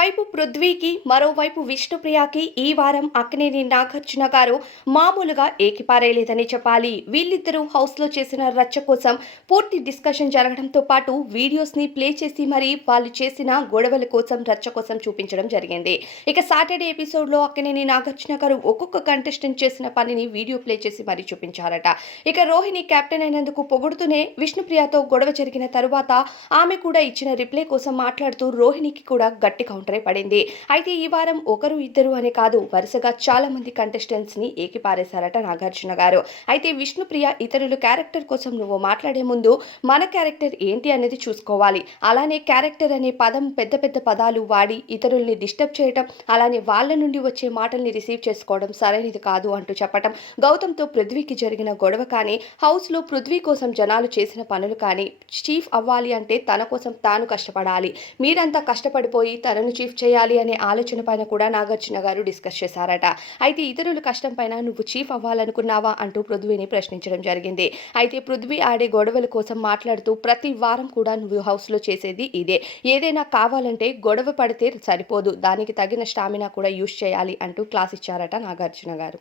ఒకవైపు పృథ్వీకి మరోవైపు విష్ణుప్రియకి ఈ వారం అక్కినేని నాగార్జున గారు మామూలుగా ఏకిపారేయలేదని చెప్పాలి. వీళ్ళిద్దరూ హౌస్లో చేసిన రచ్చ కోసం పూర్తి డిస్కషన్ జరగడంతో పాటు వీడియోస్ని ప్లే చేసి మరీ వాళ్ళు చేసిన గొడవల కోసం రచ్చ కోసం చూపించడం జరిగింది. ఇక సాటర్డే ఎపిసోడ్లో అక్కినేని నాగార్జున గారు ఒక్కొక్క కంటెస్టెంట్ చేసిన పనిని వీడియో ప్లే చేసి మరీ చూపించారట. ఇక రోహిణి కెప్టెన్ అయినందుకు పొగుడుతూనే విష్ణుప్రియతో గొడవ జరిగిన తరువాత ఆమె కూడా ఇచ్చిన రిప్లై కోసం మాట్లాడుతూ రోహిణికి కూడా గట్టి కౌంటరే పడింది. అయితే ఈ వారం ఒకరు ఇద్దరు అనే కాదు, వరుసగా చాలా మంది కంటెస్టెంట్స్ ని ఏకిపారేశారట నాగార్జున గారు. అయితే విష్ణుప్రియ ఇతరుల క్యారెక్టర్ కోసం నువ్వు మాట్లాడే ముందు మన క్యారెక్టర్ ఏంటి అనేది చూసుకోవాలి. అలానే క్యారెక్టర్ అనే పదం పెద్ద పెద్ద పదాలు వాడి ఇతరుల్ని డిస్టర్బ్ చేయటం, అలానే వాళ్ళ నుండి వచ్చే మాటల్ని రిసీవ్ చేసుకోవడం సరైనది కాదు అంటూ చెప్పటం, గౌతమ్తో పృథ్వీకి జరిగిన గొడవ కానీ, హౌస్లో పృథ్వీ కోసం జనాలు చేసిన పనులు కానీ, చీఫ్ అవ్వాలి అంటే తన కోసం తాను కష్టపడాలి, మీరంతా కష్టపడిపోయి తనను చీఫ్ చేయాలి అనే ఆలోచన పైన కూడా నాగార్జున గారు డిస్కస్ చేశారట. అయితే ఇతరుల కష్టం పైన నువ్వు చీఫ్ అవ్వాలనుకున్నావా అంటూ పృథ్వీని ప్రశ్నించడం జరిగింది. అయితే పృథ్వీ ఆడే గొడవల కోసం మాట్లాడుతూ ప్రతి వారం కూడా నువ్వు హౌస్లో చేసేది ఇదే, ఏదైనా కావాలంటే గొడవ పడితే సరిపోదు, దానికి తగిన స్టామినా కూడా యూజ్ చేయాలి అంటూ క్లాస్ ఇచ్చారట నాగార్జున గారు.